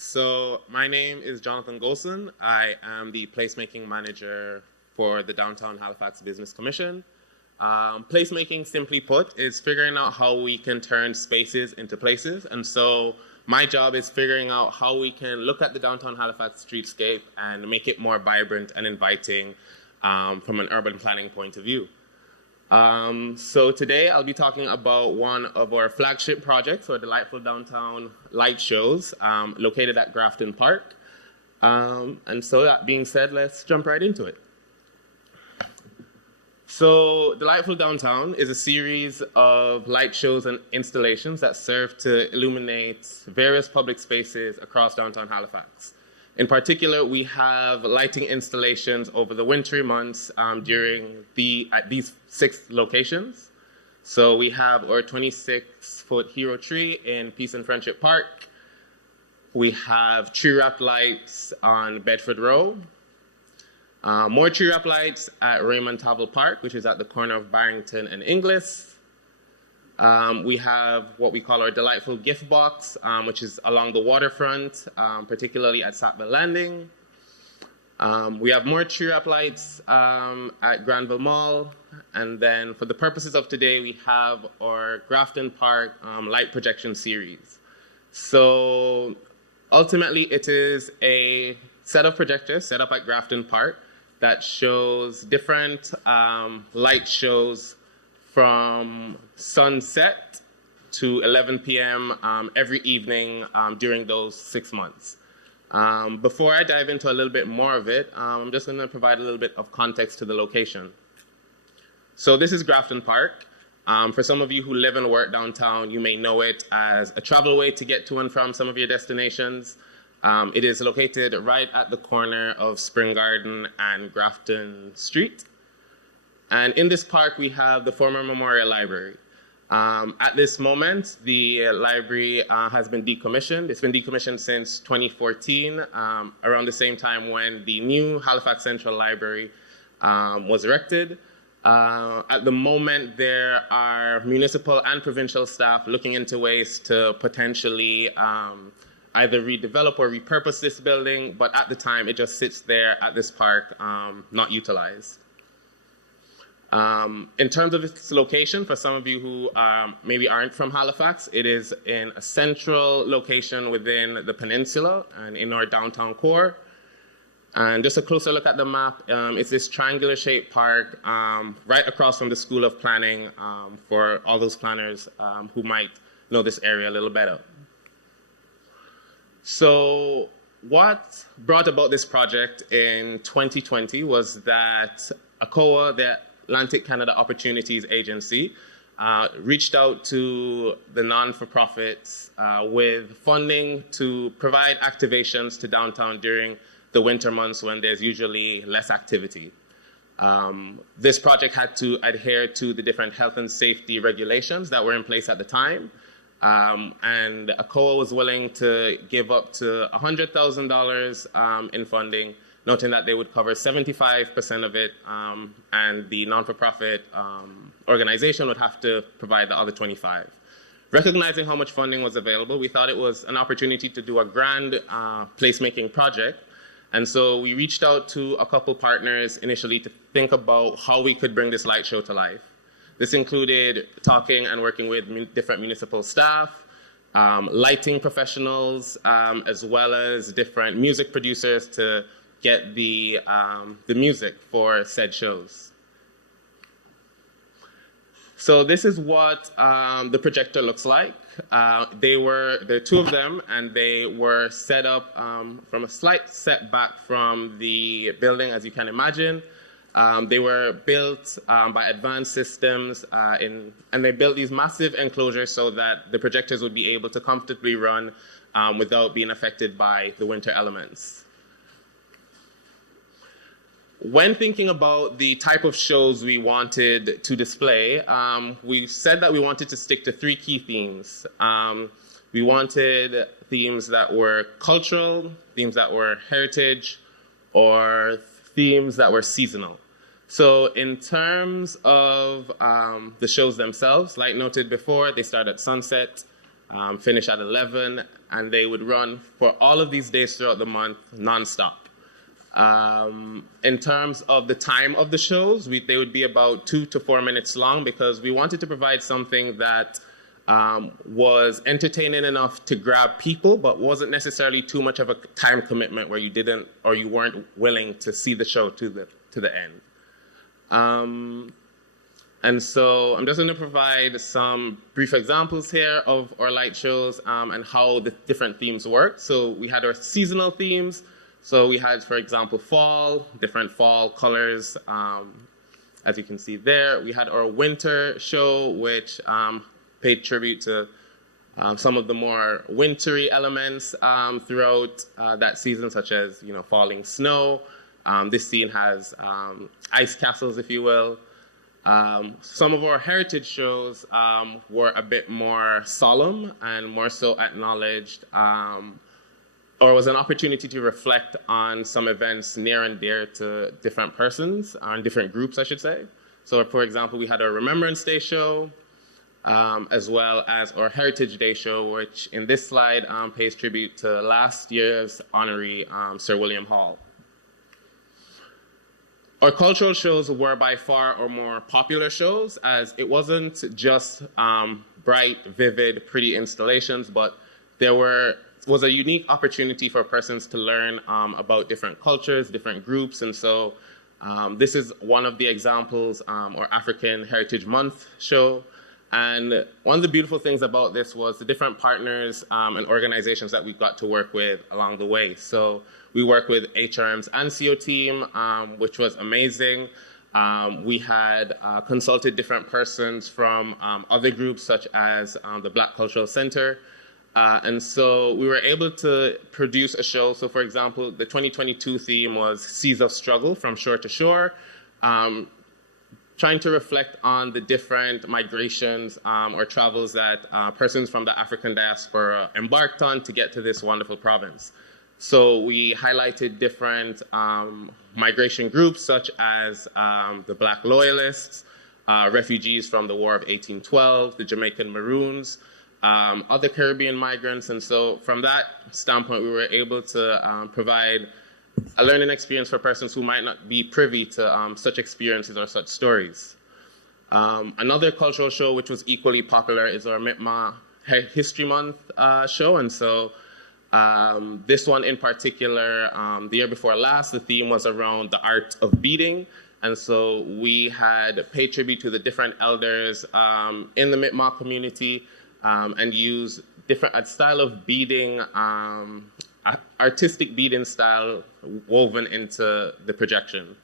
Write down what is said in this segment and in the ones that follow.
So my name is Jonathan Goldson. I am the placemaking manager for the Downtown Halifax Business Commission. Placemaking, simply put, is figuring out how we can turn spaces into places. And so my job is figuring out how we can look at the downtown Halifax streetscape and make it more vibrant and inviting from an urban planning point of view. So today I'll be talking about one of our flagship projects, our delightful downtown light shows, located at Grafton Park. And so that being said, let's jump right into it. So Delightful Downtown is a series of light shows and installations that serve to illuminate various public spaces across downtown Halifax. In particular, we have lighting installations over the wintry months at these 6 locations. So we have our 26-foot hero tree in Peace and Friendship Park. We have tree wrap lights on Bedford Row. More tree wrap lights at Raymond Tavel Park, which is at the corner of Barrington and Inglis. We have what we call our delightful gift box, which is along the waterfront, particularly at Sackville Landing. We have more tree wrap lights at Granville Mall. And then for the purposes of today, we have our Grafton Park light projection series. So ultimately, it is a set of projectors set up at Grafton Park that shows different light shows from sunset to 11 p.m. Every evening during those 6 months. Before I dive into a little bit more of it, I'm just going to provide a little bit of context to the location. So this is Grafton Park. For some of you who live and work downtown, you may know it as a travel way to get to and from some of your destinations. It is located right at the corner of Spring Garden and Grafton Street. And in this park, we have the former Memorial Library. At this moment, the library has been decommissioned. It's been decommissioned since 2014, around the same time when the new Halifax Central Library was erected. At the moment, there are municipal and provincial staff looking into ways to potentially either redevelop or repurpose this building, but at the time, it just sits there at this park, not utilized. In terms of its location, for some of you who maybe aren't from Halifax, it is in a central location within the peninsula and in our downtown core. And just a closer look at the map, it's this triangular shaped park right across from the School of Planning for all those planners who might know this area a little better. So what brought about this project in 2020 was that ACOA, the Atlantic Canada Opportunities Agency, reached out to the non-for-profits with funding to provide activations to downtown during the winter months when there's usually less activity. This project had to adhere to the different health and safety regulations that were in place at the time. And ACOA was willing to give up to $100,000 in funding, noting that they would cover 75% of it, and the non-for-profit organization would have to provide the other 25%. Recognizing how much funding was available, we thought it was an opportunity to do a grand placemaking project. And so we reached out to a couple partners initially to think about how we could bring this light show to life. This included talking and working with different municipal staff, lighting professionals, as well as different music producers to get the music for said shows. So this is what the projector looks like. There are 2 of them, and they were set up from a slight setback from the building, as you can imagine. They were built by Advanced Systems, and they built these massive enclosures so that the projectors would be able to comfortably run without being affected by the winter elements. When thinking about the type of shows we wanted to display, we said that we wanted to stick to 3 key themes. We wanted themes that were cultural, themes that were heritage, or themes that were seasonal. So in terms of the shows themselves, like noted before, they start at sunset. finish at 11, and they would run for all of these days throughout the month, nonstop. In terms of the time of the shows, they would be about 2 to 4 minutes long because we wanted to provide something that was entertaining enough to grab people, but wasn't necessarily too much of a time commitment where you didn't or you weren't willing to see the show to the end. And so I'm just going to provide some brief examples here of our light shows and how the different themes work. So we had our seasonal themes. So we had, for example, fall, different fall colors, as you can see there. We had our winter show, which paid tribute to some of the more wintry elements throughout that season, such as falling snow. This scene has ice castles, if you will. Some of our heritage shows were a bit more solemn and more so acknowledged, or was an opportunity to reflect on some events near and dear to different persons, and different groups, I should say. So, for example, we had our Remembrance Day show, as well as our Heritage Day show, which in this slide pays tribute to last year's honoree, Sir William Hall. Our cultural shows were by far our more popular shows, as it wasn't just bright, vivid, pretty installations, but there was a unique opportunity for persons to learn about different cultures, different groups, and so this is one of the examples, our African Heritage Month show. And one of the beautiful things about this was the different partners and organizations that we got to work with along the way. So we worked with HRM's ANSIO team, which was amazing. We had consulted different persons from other groups, such as the Black Cultural Center. And so we were able to produce a show. So for example, the 2022 theme was Seas of Struggle, From Shore to Shore, trying to reflect on the different migrations or travels that persons from the African diaspora embarked on to get to this wonderful province. So we highlighted different migration groups, such as the Black Loyalists, refugees from the War of 1812, the Jamaican Maroons, other Caribbean migrants. And so from that standpoint, we were able to provide a learning experience for persons who might not be privy to such experiences or such stories. Another cultural show which was equally popular is our Mi'kmaq History Month show. And so this one in particular, the year before last, the theme was around the art of beading. And so we had paid tribute to the different elders in the Mi'kmaq community and used different style of beading, artistic beading style woven into the projection.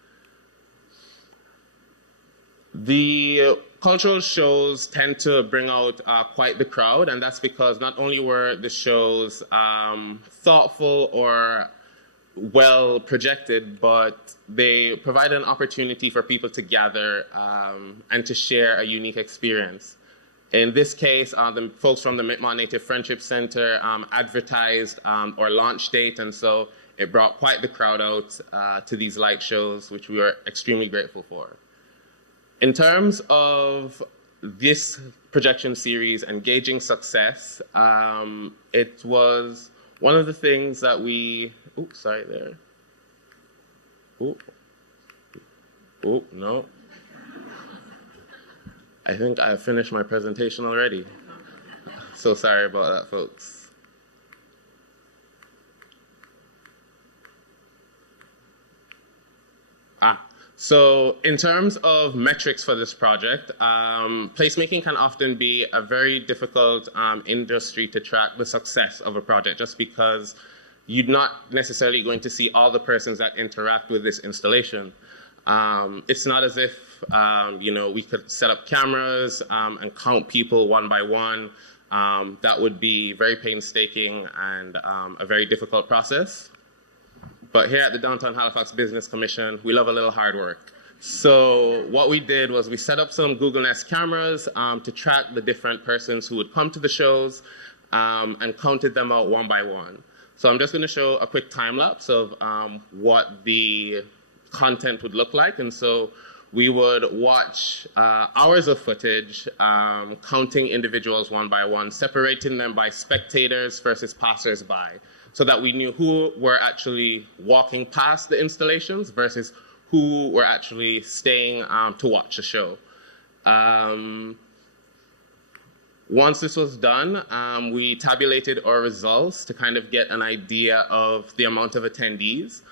The cultural shows tend to bring out quite the crowd, and that's because not only were the shows thoughtful or well projected, but they provide an opportunity for people to gather and to share a unique experience. In this case, the folks from the Mi'kmaq Native Friendship Center advertised our launch date, and so it brought quite the crowd out to these light shows, which we were extremely grateful for. In terms of this projection series and gauging success, it was one of the things that we, oops, sorry there. No. I think I finished my presentation already. So sorry about that, folks. So in terms of metrics for this project, placemaking can often be a very difficult industry to track the success of a project, just because you're not necessarily going to see all the persons that interact with this installation. It's not as if we could set up cameras and count people one by one. That would be very painstaking and a very difficult process. But here at the Downtown Halifax Business Commission, we love a little hard work. So what we did was we set up some Google Nest cameras to track the different persons who would come to the shows and counted them out one by one. So I'm just going to show a quick time lapse of what the content would look like. And so We would watch hours of footage, counting individuals one by one, separating them by spectators versus passers-by, so that we knew who were actually walking past the installations versus who were actually staying to watch the show. Once this was done, we tabulated our results to kind of get an idea of the amount of attendees.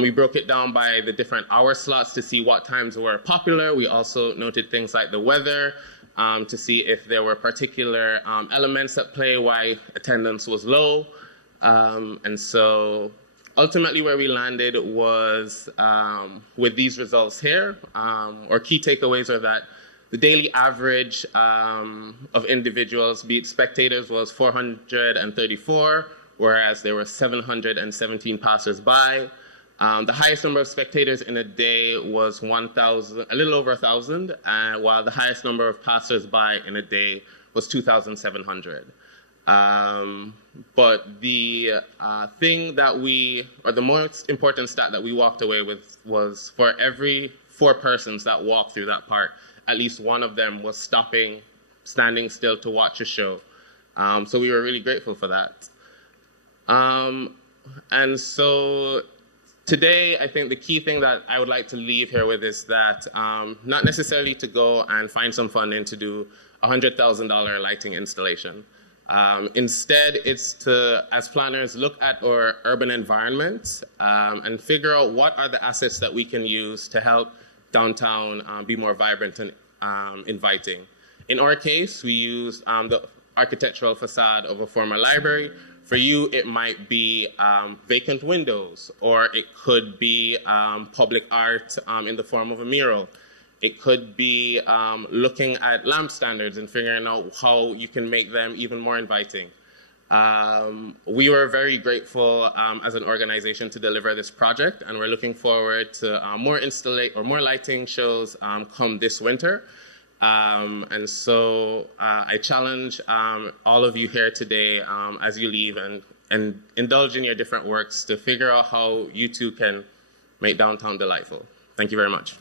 We broke it down by the different hour slots to see what times were popular. We also noted things like the weather to see if there were particular elements at play why attendance was low. And so ultimately where we landed was with these results here. Our key takeaways are that the daily average of individuals, be it spectators, was 434, whereas there were 717 passers-by. The highest number of spectators in a day was 1,000, a little over 1,000, while the highest number of passers-by in a day was 2,700. But the thing that the most important stat that we walked away with was for every 4 persons that walked through that park, at least one of them was standing still to watch a show. So we were really grateful for that. And so today, I think the key thing that I would like to leave here with is that not necessarily to go and find some funding to do a $100,000 lighting installation. Instead, it's to, as planners, look at our urban environment and figure out what are the assets that we can use to help downtown be more vibrant and inviting. In our case, we used the architectural facade of a former library. For you, it might be vacant windows, or it could be public art in the form of a mural. It could be looking at lamp standards and figuring out how you can make them even more inviting. We were very grateful as an organization to deliver this project, and we're looking forward to more lighting shows come this winter. And so I challenge all of you here today as you leave and indulge in your different works to figure out how you too can make downtown delightful. Thank you very much.